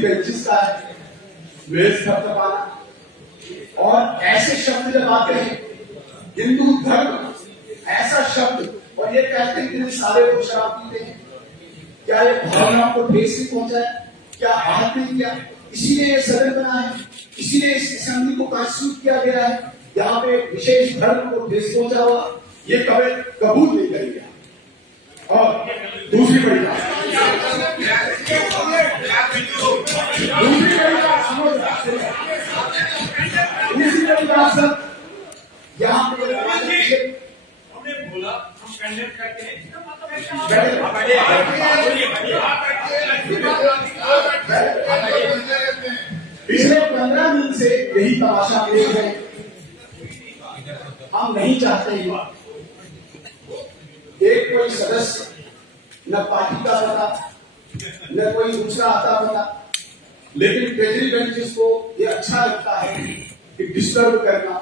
Benches का है, मेज थपथपाना और ऐसे शब्द जब आते हैं हिंदू धर्म ऐसा शब्द और ये कहते हैं कि सारे लोग शराब पीते हैं, क्या ये भावना को ठेस नहीं पहुंचाया, क्या आहत नहीं किया? इसीलिए ये सदन बना है, इसीलिए इस असेंबली को कॉन्स्टिट्यूट किया गया है। यहाँ पे विशेष धर्म को ठेस पहुंचा हुआ ये कभी कबूल नहीं करेगा। और दूसरी बड़ी बात सर, यहाँ पे हमने बोला हम कैंडिडेट करते हैं, पिछले 15 दिन से यही तमाशा पेश है। हम नहीं चाहते एक कोई सदस्य न पार्टी का होता न कोई दूसरा आता होता, लेकिन ट्रेजरी बेंचेस को ये अच्छा लगता है कि डिस्टर्ब करना,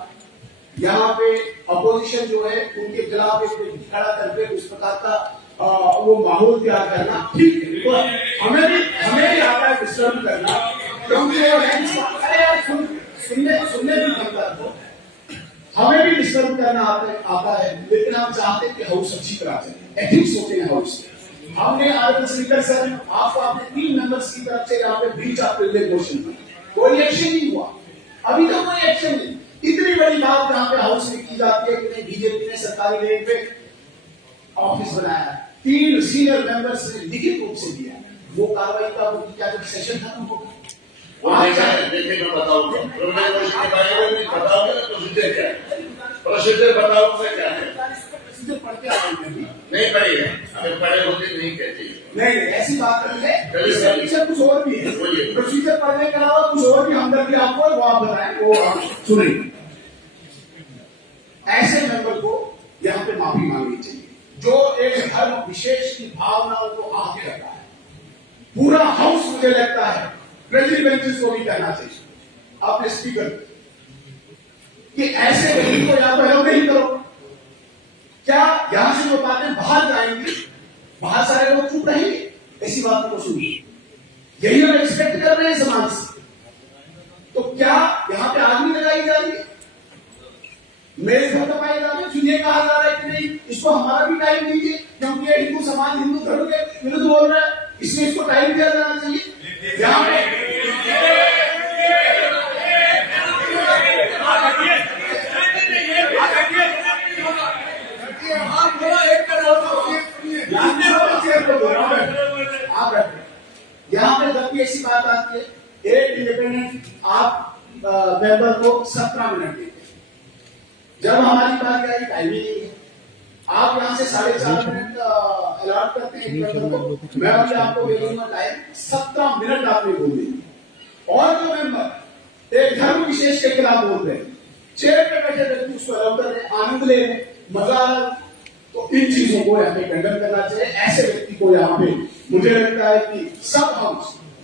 यहाँ पे अपोजिशन जो है उनके खिलाफ एक खड़ा करके उस प्रकार का वो माहौल तैयार करना ठीक है। तो हमें भी आता है डिस्टर्ब करना, क्योंकि सुनने भी बनता है, हमें भी डिस्टर्ब करना आता है, लेकिन हम चाहते हैं कि हाउस अच्छी तरह चले, एथिक्स होते हैं हाउस के। हमने आर्डर स्पीकर सर आपको अपने 3 मेंबर्स की तरफ से यहाँ पे ब्रीच ऑफ प्रिविलेज मोशन कोई एक्शन नहीं हुआ, अभी तक कोई एक्शन नहीं। इतनी बड़ी बात यहाँ पे हाउस में की जाती है कि बीजेपी ने सरकारी रेट पे ऑफिस बनाया, 3 सीनियर मेंबर्स ने लिखित रूप से दिया, वो कार्रवाई का वो क्या जब सेशन खत्म होगा प्रोसीजर बताओगे क्या है? पढ़ के आएंगे नहीं पढ़ी है, अगर पढ़े होते नहीं कहते। नहीं ऐसी बात नहीं, कुछ और भी है प्रोसीजर पढ़ने के अलावा कुछ और भी हमदर्दी आपको वो आप बताएं, वो आप सुनेंगे। ऐसे मेंबर को यहाँ पे माफी मांगनी चाहिए जो एक धर्म विशेष की भावनाओं को आहत करता है। पूरा हाउस मुझे लगता है ट्रेजरी बेंचेस को भी कहना चाहिए अपने स्पीकर कि ऐसे व्यक्ति को या तो हेल्प नहीं करो, क्या यहां से जो बातें बाहर जाएंगी बाहर सारे लोग चुप रहेंगे? ऐसी बात को सुनिए, यही हम एक्सपेक्ट कर रहे हैं समाज से। तो क्या यहाँ पे आदमी लगाई जा रही है, मेरे घर दबाए जा रहे हैं, सुनिए कहा जा रहा है कि नहीं इसको हमारा भी टाइम दीजिए, क्योंकि ये हिंदू समाज हिंदू धर्म के विरुद्ध बोल रहा है, इसलिए इसको टाइम दिया जाना चाहिए। यहाँ पे यहाँ पे जब भी ऐसी बात आती है एक इंडिपेंडेंट आप मेंबर को 17 मिनट देते हैं, जब हमारी बात आई टाइमिंग नहीं है, आप यहाँ से 4.5 मिनट अलॉट करते हैं मेंबर को, मैं अभी आपको भेजूंगा टाइम 17 मिनट आपने बोल देंगे। और जो मेंबर एक धर्म विशेष के खिलाफ बोल रहे हैं, चेयर पे बैठे व्यक्ति उसको अलाउ कर रहे, आनंद ले रहे, मजा आ रहा, तो इन चीजों को यहाँ पे कंडम करना चाहिए। ऐसे व्यक्ति को यहाँ पे मुझे लगता है कि सब हम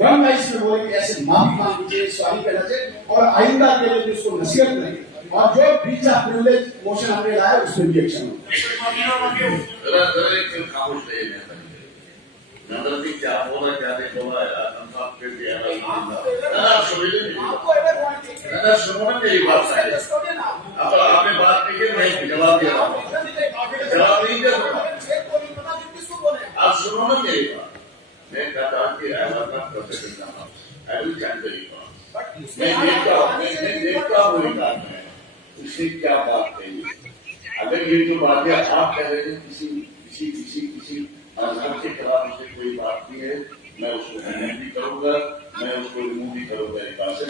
वन वाइस में बोले कि ऐसे माफी मांगनी चाहिए, सॉरी कहना चाहिए और आइंदा के लिए उसको नसीहत करें, और जो ब्रीच ऑफ प्रिविलेज मोशन हमने लाया उस पर भी एक्शन हो। क्या बोला क्या नहीं बोला सुनो मेरी बात, आपने बात नहीं की, मैं जवाब दे रहा हूँ, जवाब नहीं दे रहा। आप सुनो ना मेरी बात, मैं कहता हूँ कि मैं देखता हूँ उससे क्या बात कही। अगर ये जो बातें आप कह रहे थे किसी आजाद के खिलाफ मुझे कोई बात नहीं है, मैं उसको रिमूव भी करूंगा, मैं उसको रिमूव भी करूंगा एक बात से,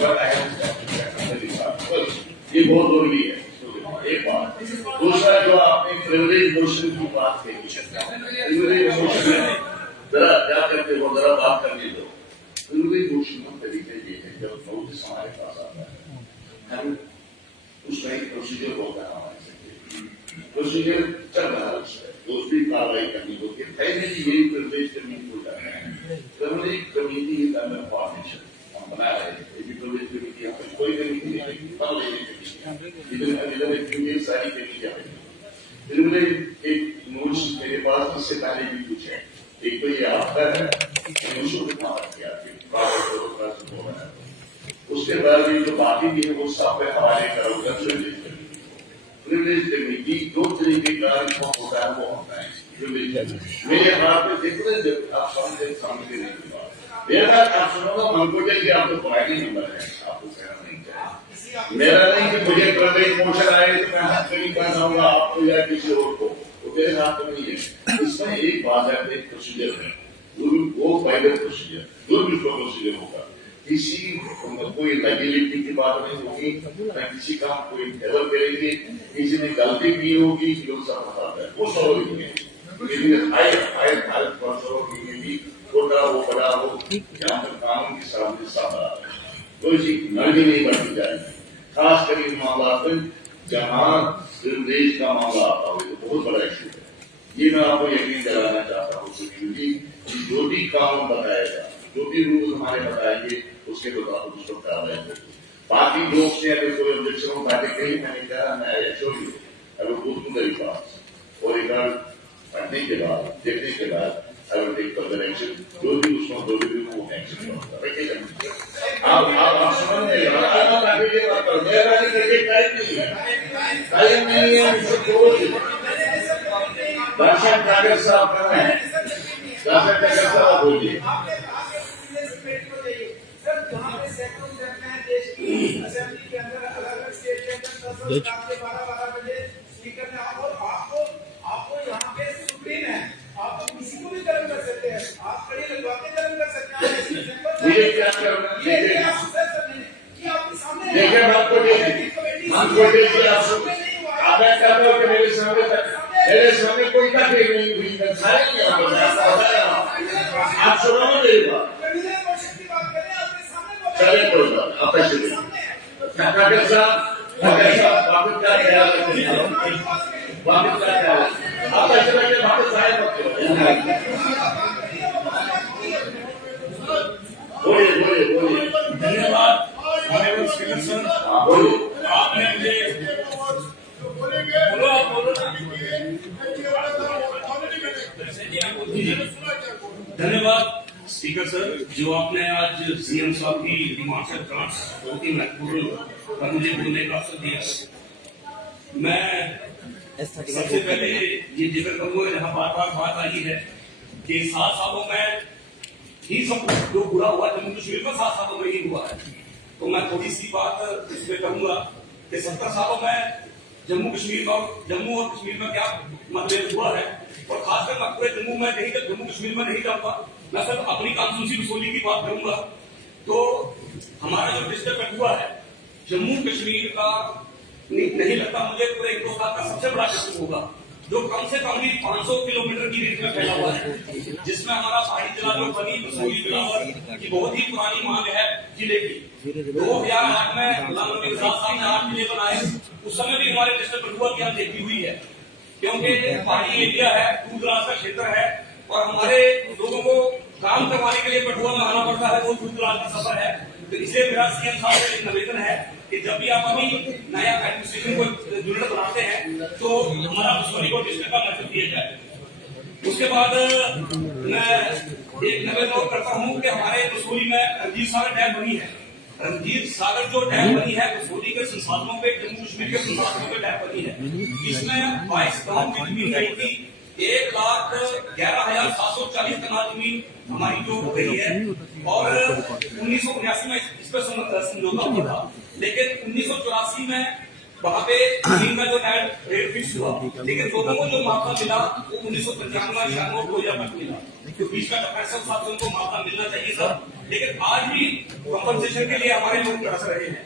ये बहुत जरूरी है। एक बात, दूसरा जो आपने प्रिविलेज मोशन की बात कही, प्रिविलेज मोशन जरा क्या करते हो, जरा बात करने दो। प्रिविलेज मोशन का तरीका ये है, जब नोटिस हमारे पास आता है हम उसका एक प्रोसीजर होता है, हमारे प्रोसीजर चल रहा है, उसमें दूसरी कार्रवाई करनी होती है, पहले यही प्रिविलेज करनी हो जाता है। Privilege committee is under formation, हम बना रहे हैं प्रिविलेज कमेटी, कोई कमेटी नहीं बन रही है, इधर फीमेल सारी कमेटियां हैं। प्रिविलेज एक नोट्स मेरे पास इससे पहले भी कुछ है, एक तो ये आपका है, नोट्सों के पास किया उसके बाद ये जो बाकी भी है वो सब पे हवाले करूंगा। प्रिविलेज कमेटी दो तरीके का रिपोर्ट होता है, वो होता है मेरे हाथ में देखो ना, जब आप सामने नहीं की बात मेरे साथ आप सुनोगा मनकोटे की आपको पॉइंटी नंबर है, आपको कहना नहीं चाहिए। मेरा नहीं कि मुझे प्रिविलेज मोशन आए तो मैं हाथ नहीं कर जाऊंगा आपको या किसी और को, वो मेरे हाथ में नहीं है। इसमें एक बात है, एक प्रोसीजर है, वो फाइनल प्रोसीजर जो भी प्रोसीजर होगा, किसी कोई लाइबिलिटी की बात नहीं होगी, न किसी काम कोई एवर करेंगे, किसी ने गलती की होगी लोग सब बताता है वो सॉल्व नहीं है। छोटा हो बड़ा हो, जहाँ पर कानून के सामने सब कोई चीज नर्मी नहीं बढ़ती जाएगी, खास कर इन मामला में जहाँ देश का मामला आता हो, तो बहुत बड़ा इशू है। ये मैं आपको यकीन दिलाना चाहता हूँ कि जो भी कानून बताएगा, जो भी रूल हमारे बताएंगे उसके मुताबिक उसको कार्रवाई होगी। बाकी लोग से अगर कोई ऑब्जेक्शन हो बातें कही, मैंने कहा मैं एश्योर यू अगर पूछूंगा एक बात और एक बार पढ़ने के बाद देखने के बाद अगर टेक फर्दर एक्शन, जो भी उसको जो भी वो एक्शन होगा रखिएगा। आप समझ नहीं टाइम नहीं है, दर्शन कागज साहब कर रहे हैं, दर्शन कागज साहब बोलिए। असेंबली के अंदर अलग-अलग स्टेट के अंदर 12 बजे स्पीकर ने आपको यहाँ पे सुप्रीम है, आप किसी को भी गर्म कर सकते हैं, आप खड़ी लगवा के गर्म कर सकते हैं। ये क्या करना है? ये आप कि आपके सामने देखिए बात को देखिए आप ऐसा करो कि मेरे सामने कोई तकलीफ नहीं हुई, सारे आप सुनो ना मेरी बात, चले कोई बात आप ऐसे कागज साहब वापस क्या ख्याल रखें, वापस क्या ख्याल आप ऐसे लगे वापस आए बोलिए। धन्यवाद ऑनरेबल स्पीकर सर, बोलिए। आपने मुझे धन्यवाद स्पीकर सर, जो आपने आज सीएम साहब की डिमांड से बहुत ही महत्वपूर्ण पर मुझे बोलने का अवसर दिया। मैं सबसे पहले ये जिक्र करूंगा, जहाँ बार बार बात आई है कि 7 सालों में ही सब जो पूरा हुआ जम्मू कश्मीर में 7 सालों में ही हुआ है, तो मैं थोड़ी सी बात इस पे कहूंगा कि 70 सालों में जम्मू और कश्मीर में क्या मतभेद हुआ है, और खासकर मैं पूरे जम्मू कश्मीर में नहीं जाऊंगा, मैं सिर्फ अपनी कॉन्स्टिट्यूंसी वसूली की बात करूंगा। तो हमारा जो डिस्ट्रिक्ट हुआ है जम्मू कश्मीर का नहीं लगता मुझे पूरे हिंदुस्तान का सबसे बड़ा डिस्ट्रिक्ट होगा, जो कम से कम भी 500 किलोमीटर की रेंज में फैला हुआ है, जिसमें हमारा पहाड़ी जिला जो बनी वसूली बिलावर की बहुत ही पुरानी मांग है जिले की। 2008 में नबी साहब ने 8 जिले बनाए, उस समय भी हमारे डिस्ट्रिक्ट हुआ की हम देखी हुई है, क्योंकि पहाड़ी एरिया है, दूर दराज का क्षेत्र है, और हमारे लोगों को काम करवाने के लिए पटुआ में आना पड़ता है, वो दूर दराज का सफर है। तो इसलिए मेरा सीएम साहब से एक निवेदन है कि जब भी आप अभी नया एडमिनिस्ट्रेशन को यूनिट बनाते हैं तो हमारा वसूली को डिस्ट्रिक्ट का महत्व दिया जाए। उसके बाद मैं एक निवेदन और करता हूँ कि हमारे वसूली में रणजीत सागर डैम बनी है, रणजीत सागर जो डैम बनी है वसूली के संसाधनों पे, जम्मू कश्मीर के संसाधनों पे डैम बनी है। इसमें 22 गाँव की जमीन गई थी, 1,11,740 कनाल जमीन हमारी जो हो गई है, और 1979 में इस पर समझौता हुआ था, लेकिन 1984 में वहां पे जमीन का जो रेट फिक्स हुआ, लेकिन लोगों को जो मुआवजा मिला वो 1995 96 2005 मिला, तो बीच का डिफरेंस साथ उनको मुआवजा मिलना चाहिए था। लेकिन आज भी कॉम्पनसेशन के लिए हमारे लोग तरस रहे हैं।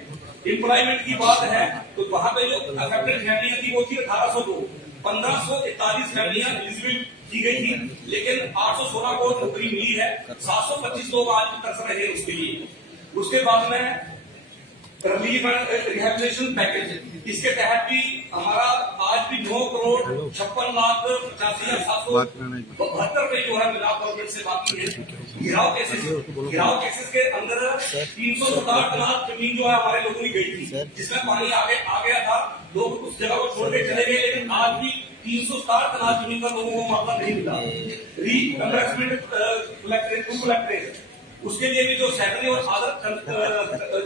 एम्प्लॉयमेंट की बात है तो वहां पे जो अफेक्टेड फैमिलियां थी वो थी 1802, 1541 फैमिलियां एलिजिबल की गई थी, लेकिन 816 को नौकरी मिली है, 725 लोग आज भी तरस रहे हैं उसके लिए। उसके बाद में रिलीफ एंड रिहेबिलिटेशन पैकेज, इसके तहत भी हमारा आज भी 9,56,85,772 रुपए जो है मिलाप गवर्नमेंट से बाकी है। गिराव केसेस के अंदर 367 लाख जमीन जो है हमारे लोगों की गई थी, जिसमें पानी आ गया था, लोग उस जगह को छोड़ के चले गए, लेकिन आज भी 367 लाख जमीन का लोगों को मुआवजा नहीं मिला। कलेक्टरेट उसके लिए भी जो सैलरी और आदत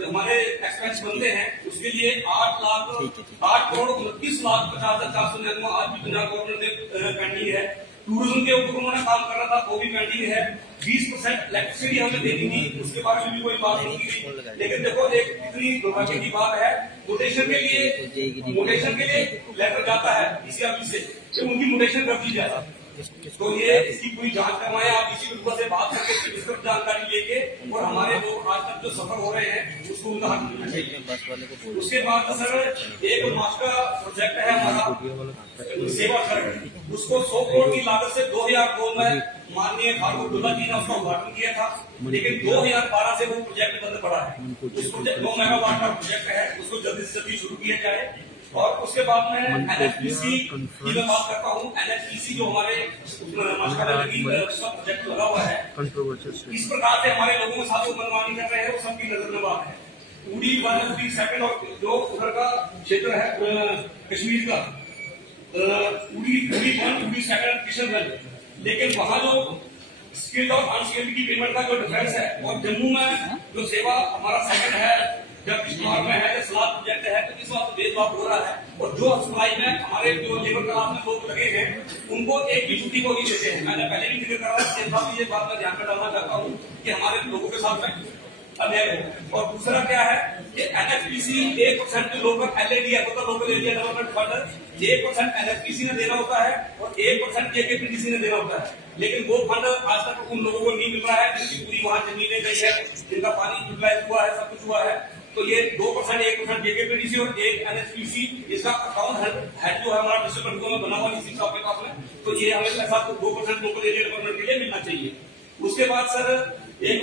हमारे एक्सपेंस बनते हैं, उसके लिए 8,29,50,499 आज भी पंजाब गवर्नमेंट ने पेंडिंग है। टूरिज्म के ऊपर उन्होंने काम कर रहा था, वो भी पेंडिंग है। 20% इलेक्ट्रिसिटी हमें देनी थी, उसके बारे में भी कोई बात नहीं की गई। लेकिन देखो एक इतनी दुर्भाग्य की बात है, मोटेशन के लिए लेटर जाता है इसी ऑफिस से कि उनकी मोटेशन कर दी जाए। तो ये इसकी पूरी जांच करवाएं आप, इसी विभाग से बात करके विस्तृत जानकारी लेके, और हमारे लोग आज तक जो सफर हो रहे हैं उसको उनका हक मिलना चाहिए। उसके बाद सर एक मास्टर प्रोजेक्ट है हमारा सेवा सड़क, उसको 100 करोड़ की लागत से 2002 में माननीय फारूक अब्दुल्ला जी ने उसका उद्घाटन किया था, लेकिन 2012 से वो प्रोजेक्ट बंद पड़ा है। उस प्रोजेक्ट 9 मेगावाट का प्रोजेक्ट है, उसको जल्दी से जल्दी शुरू किया जाए। और उसके बाद में NHPC की मैं बात करता हूँ। NHPC जो हमारे प्रोजेक्ट लगा हुआ है, इस प्रकार से हमारे लोगों के साथ जो मनमानी कर रहे हैं वो सबकी नजर में बात है। उड़ी 1 उड़ी 2 और जो उधर का क्षेत्र है कश्मीर का, उड़ी 1 उड़ी 2 किशनगंज, लेकिन वहाँ जो स्किल्ड और अनस्किल्ड की पेमेंट का जो डिफरेंस है, और जम्मू में जो सेवा हमारा सेकंड है, जब किश्तवाड़ में है, सलाद प्रोजेक्ट है, तो इस वक्त भेदभाव हो रहा है। और जो सप्लाई में हमारे जो लेबर क्लास में लोग लगे हैं, उनको एक भी छुट्टी को नहीं देते हैं। मैंने पहले भी जिक्र करा, ये बात मैं ध्यान में डालना चाहता हूँ कि हमारे लोगों के साथ में अन्याय हो। और दूसरा क्या है कि NHPC 1% जो लोकल LAD है, local area development fund 1% NHPC ने देना होता है और 1% KKPTC ने देना होता है, लेकिन वो फंड आज तक उन लोगों को नहीं मिल रहा है जिनकी पूरी वहां जमीनें गई है, जिनका पानी यूटिलाइज हुआ है, सब कुछ हुआ है। तो ये 2% 1% JKPTC और 1 NHPC, इसका अकाउंट हेड जो है हमारा डिस्ट्रिक्ट कंट्रोल में बना हुआ इसी साहब के पास में, तो ये हमें पैसा 2% लोकल एरिया डेवलपमेंट के लिए मिलना चाहिए। उसके बाद सर एक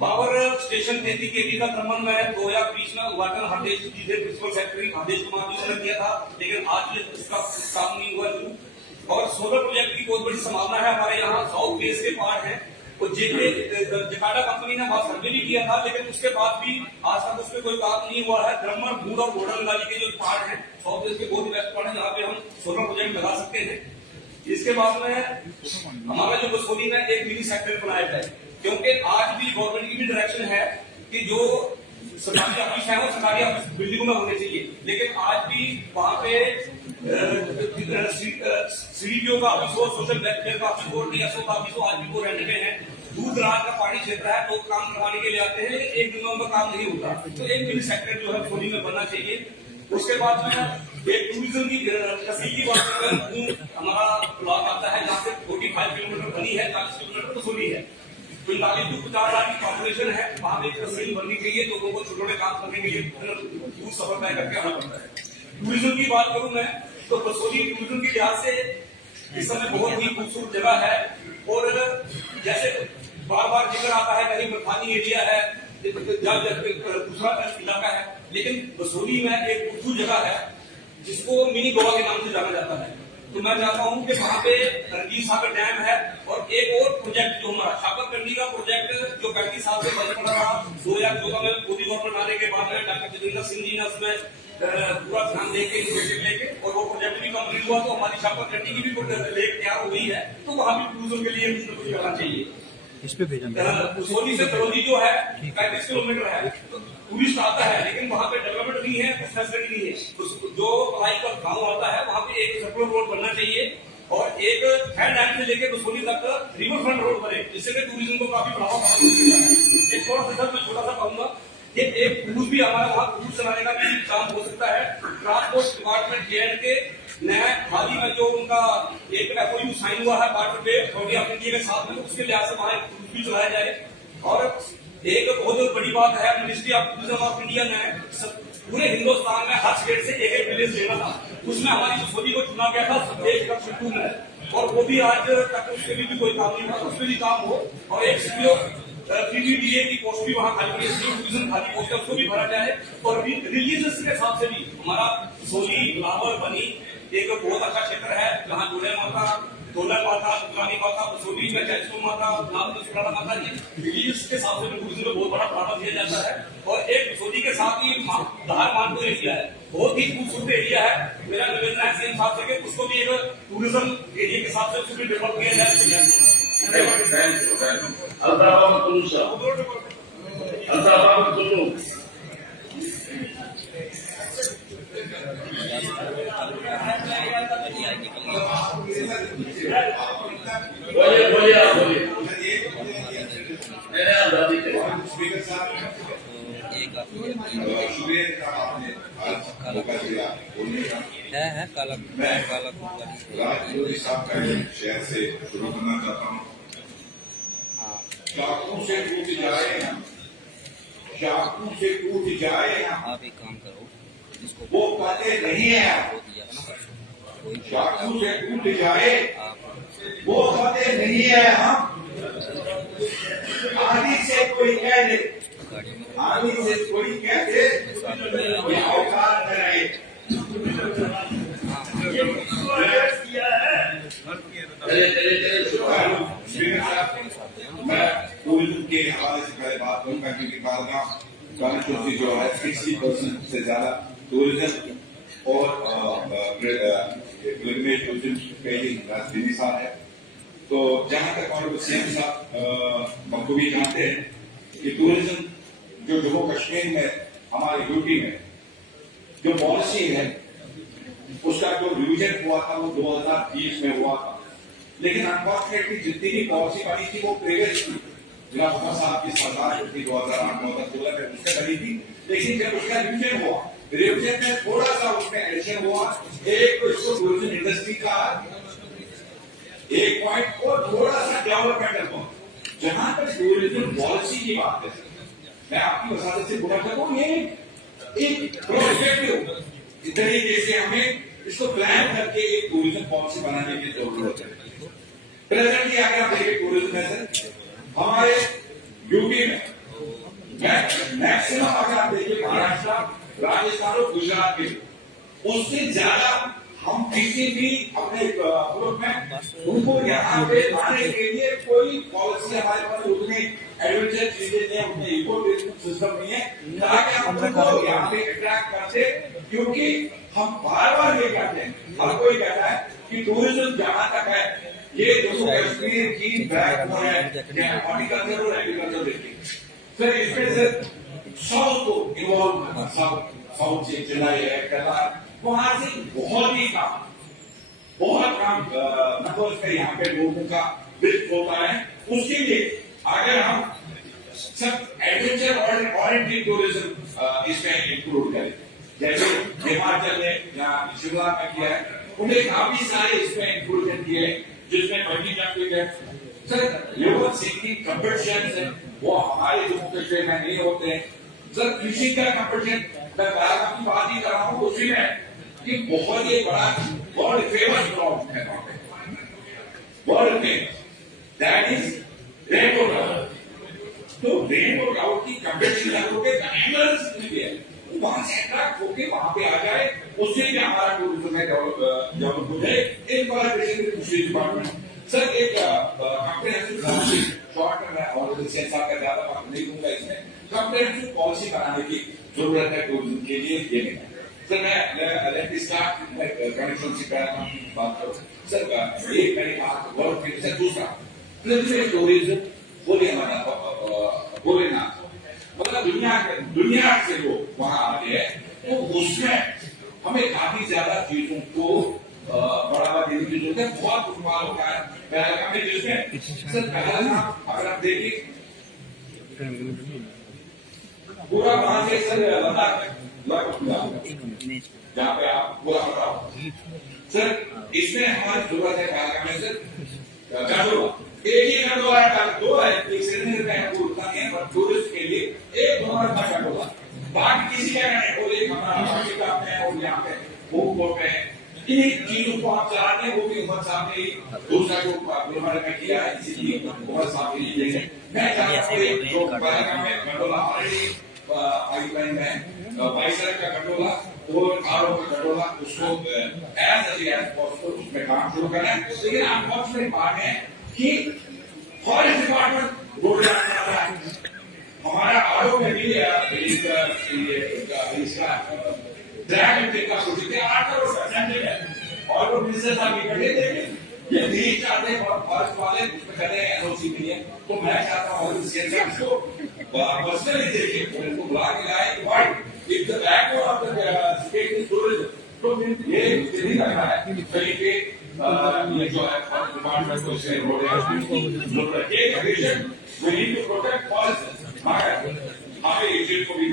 पावर स्टेशन 33 KV का क्रमण में 2020 में उद्घाटन हरदेश जी थे, प्रिंसिपल सेक्रेटरी हरदेश कुमार जी ने किया था, लेकिन आज भी इसका काम नहीं हुआ। और सोलर प्रोजेक्ट की बहुत बड़ी संभावना है हमारे यहाँ, साउथ फेस के पार्ट है, तो जकार्ता कंपनी ने वहां सर्वे भी किया था, लेकिन उसके बाद भी आज तक उस पर कोई काम नहीं हुआ है। ब्रह्मर भूड और घोड़न गाली के जो पार्ट है, साउथ फेस के बहुत बेस्ट पार्ट है, जहाँ पे हम सोलर प्रोजेक्ट लगा सकते हैं। इसके बाद में हमारा जो बसोली में एक मिनी सेक्टर बनाया जाए, क्योंकि आज भी गवर्नमेंट की भी डायरेक्शन है कि जो सरकारी ऑफिस है वो सरकारी ऑफिस बिल्डिंगों में होने चाहिए, लेकिन आज भी वहाँ पे CDPO का ऑफिस हो, सोशल वेलफेयर का ऑफिस हो, DSO का ऑफिस हो, आज भी वो रेंट पे है। दूर दराज का पहाड़ी क्षेत्र है, लोग काम करवाने के लिए आते हैं, लेकिन एक दिन में काम नहीं होता। तो एक मिनी सेक्टर जो है बसोली में बनना चाहिए। उसके बाद में एक टूरिज्म की तस्वीर की बात करें, हमारा ब्लॉक आता है जहाँ से 45 किलोमीटर बनी है, 40 किलोमीटर बसोली है, 45 से 50 लाख की पॉपुलेशन है। वहाँ पे एक तस्वीर बननी चाहिए, लोगों को छोटे छोटे काम करने के लिए दूर सफर तय करके आना पड़ता है। टूरिज्म की बात करूं मैं, तो बसोली टूरिज्म के लिहाज से इस समय बहुत ही खूबसूरत जगह है, और जैसे बार बार जिक्र आता है कहीं बर्फानी एरिया है, दूसरा इलाका है, लेकिन बसोली में एक खूबसूरत जगह है जिसको मिनी गोवा के नाम से जाना जाता है। तो मैं चाहता हूं कि वहाँ पे रणजीत सागर डैम है, और एक और प्रोजेक्ट जो हमारा छापरकंडी का प्रोजेक्ट जो 35 साल से बंद पड़ा रहा, 2014 में मोदी गवर्नमेंट आने के बाद में डॉक्टर जितेंद्र सिंह जी ने उसमें पूरा ध्यान देके इनिशिएटिव लेके और वो प्रोजेक्ट भी कंप्लीट हुआ, तो हमारी छापरकंडी की भी लेक तैयार हो गई है। तो वहाँ भी टूरिज्म के लिए कुछ करना चाहिए। इस पे भेजा सोनी से तरोली जो है 35 किलोमीटर है, तो टूरिस्ट आता है, लेकिन वहाँ पे डेवलपमेंट नहीं है, कुछ फैसिलिटी नहीं है। जो पढ़ाई का गाँव आता है वहाँ पे एक सर्कुलर रोड बनना चाहिए, और एक थर्ड डैम से लेकर बसोली तक रिवर फ्रंट रोड बने, जिससे कि टूरिज्म को काफी बढ़ावा मिल सकता है। एक थोड़ा सा मैं छोटा सा कहूंगा, एक क्रूज भी हमारा वहाँ क्रूज चलाने का भी काम हो सकता है। ट्रांसपोर्ट डिपार्टमेंट JNK ने हाल ही में जो उनका एक MOU साइन हुआ है बॉर्डर पे अथॉरिटी ऑफ इंडिया के साथ में, उसके लिहाज से वहाँ क्रूज भी चलाया जाए। और एक बहुत बड़ी बात है, ministry of tourism of India ने पूरे हिंदुस्तान में हर स्टेट से एक विलेज लेना था, उसमें हमारी बसोली को चुना गया था सफेद कच्छ में, और वो भी आज तक उसके लिए भी कोई काम नहीं था, उसमें भी काम हो। और एक पीवीडीए की पोस्ट भी वहाँ खाली है, टूरिज्म खाली पोस्ट है, उसको भी भरा जाए। और रिलीजियस के हिसाब से भी हमारा सोली, लाहौर, बनी एक बहुत अच्छा क्षेत्र है जहाँ दुल्हे माता, दोलन माता, पुरानी माता, बसोली में जैसलमेर माता, नाम सुराना माता जी रिलीजियस के हिसाब से भी टूरिज्म में बहुत बड़ा बढ़ावा दिया जाता है। और एक बसोली के साथ ही धार मानपुर एरिया है, बहुत ही खूबसूरत एरिया है। मेरा निवेदन है सीएम साहब से कि उसको भी एक टूरिज्म एरिया के हिसाब से उसको भी डेवलप किया जाए। बोलिए आप बोलिए। मेरे आजादी के स्पीकर साहब, शुक्रिया का आपने आज मौका दिया बोलने का। है काला मैं काला राज योगी साहब का शहर से शुरू करना चाहता हूँ। चाकू से टूट जाए हम, चाकू से टूट जाए हम, आप एक काम करो, इसको वो कहते नहीं है आप। वो दिया था ना परसों, चाकू से टूट जाए आप वो कहते नहीं है हम। आदि से कोई कह दे, गाड़ी में आदि से कोई कह दे, कोई औकात न रहे। स्पीकर साहब, मैं टूरिज्म के हवाले से पहले बात करूंगा क्योंकि कानपुर जो है 60% से ज्यादा टूरिज्म और टूरिज्म पे ही राजधानी साल है। तो जहां तक और सीएम साहब बखूबी जानते हैं कि टूरिज्म जो जम्मू कश्मीर में हमारी यूपी में जो पॉलिसी है उसका जो रिवीजन हुआ था वो 2020 में हुआ था, लेकिन अनफॉर्चुनेटली जितनी भी पॉलिसी बनी थी वो प्रीवियस थी। जिला साहब की सरकार थी 2008-2016 में उससे बनी थी, लेकिन जब उसका रिवीजन हुआ, रिवीजन में थोड़ा सा उसमें एडिशन हुआ। एक तो इसको टूरिज्म इंडस्ट्री का एक पॉइंट और थोड़ा सा डेवलपमेंटल पॉइंट। जहां तक टूरिज्म पॉलिसी की बात है, मैं आपकी वसादत से बोला चाहता हूँ, ये एक प्रोस्पेक्टिव तरीके से हमें इसको प्लान करके एक टूरिज्म पॉलिसी बनाने की जरूरत है। प्रेजेंटली अगर आप देखिए टूरिज्म में सर हमारे यूपी में मैक्सिमम अगर आप देखिए महाराष्ट्र, राजस्थान और गुजरात के उससे ज्यादा हम किसी भी अपने ग्रुप में उनको यहाँ पे लाने के लिए कोई पॉलिसी हमारे पास उतने एडवेंचर चीजें नहीं है, उतने इको टूरिज्म सिस्टम नहीं है ताकि हम उनको यहाँ पे अट्रैक्ट करते। क्योंकि हम बार बार ये कहते हैं, हर कोई कहता है कि टूरिज्म जहाँ तक है ये जम्मू कश्मीर की बैकबोन है हॉर्टिकल्चर और एग्रीकल्चर देखिए सर। इसमें से साउथ को इन्वॉल्व साउथ से चेन्नई है, कतार, वहां से बहुत काम मतलब का यहाँ पे लोगों का विजिट होता है। उसके लिए अगर हम सब एडवेंचर ओरिएंटेड टूरिज्म इसमें इंक्लूड करें, जैसे हिमाचल ने या शिमला में किया है, उन्हें काफी सारे इसमें इंक्लूजन किए जिसमें बंजी जंपिंग है सर, रिवर सिंकिंग कंपटीशन है वो हमारे जम्मू कश्मीर में नहीं होते हैं सर। कृषि का कंपटीशन मैं की बात ही कर रहा हूँ, उसी में कि बहुत ही बड़ा वर्ल्ड फेमस ग्राउंड है वहां पे, world famous, that is rainbow ground. तो रेनबो ग्राउंड की कंपटीशन होके एंगलर्स भी है, वहां से अट्रैक्ट होके वहां पे आ जाए, उससे भी हमारा टूरिज्म में डेवलप हो जाए। एक collaboration with tourism department sir, एक कॉम्प्रिहेंसिव पॉलिसी शॉर्ट में और सीएम साहब का ज्यादा बात नहीं दूंगा, इसमें कॉम्प्रिहेंसिव पॉलिसी बनाने की जरूरत है टूरिज्म के लिए। ये सर मैं लेट मी स्टार्ट कनेक्शन से बात करूं सर। एक मैंने कहा वर्ल्ड फेमस है, दूसरा प्रिंसिपल टूरिज्म बोले हमारा बोले ना, मतलब दुनिया से लोग वहां आते हैं, तो उसमें हमें काफी ज्यादा चीजों को बढ़ावा देने की जरूरत है। बहुत उत्पाद होता है पहला काम है जिसमें सर पहला अगर आप देखिए पूरा वहां से सर लद्दाख जहाँ पे आप पूरा बताओ सर, इसमें हमारी जरूरत है पहला काम है सर गंडोला। एक ही गंडोला है, दो है, एक श्रीनगर का है पूरा है और टूरिस्ट के लिए एक हमारा था गंडोला, बाकी किसी का नहीं। और एक हमारा का है और यहाँ पे होम कोर्ट है। इन चीजों को आप चलाते हैं, वो भी उमर साहब ने दूसरा जो हमारे में किया है, इसीलिए उमर साहब के लिए मैं भी ऐसे ही बोल रहे हैं, जो काट पहलगाम में गंडोला ऑलरेडी पाइपलाइन में बाईसर का गंडोला और आरओ का गंडोला उसको एज अर्ली एज पॉसिबल उसमें काम शुरू करना है। लेकिन अनफॉर्चुनेट बात है कि फॉरेस्ट डिपार्टमेंट रोड रहा है। हमारा आरओ में भी इसका ड्रैग इंटेक का कुछ 8 करोड़ परसेंटेज है और वो मिनिस्टर साहब ये करते थे ये नहीं चाहते फॉरेस्ट वाले उसमें कहते हैं एनओसी के लिए। तो मैं चाहता हूँ इसको पर्सनली देखिए उनको बुला के लाए what if the backbone of the state is tourism. तो ये नहीं करना है कहीं पे ये जो है डिपार्टमेंट को से रोड है एक vision we need to protect forest हमें इस चीज को भी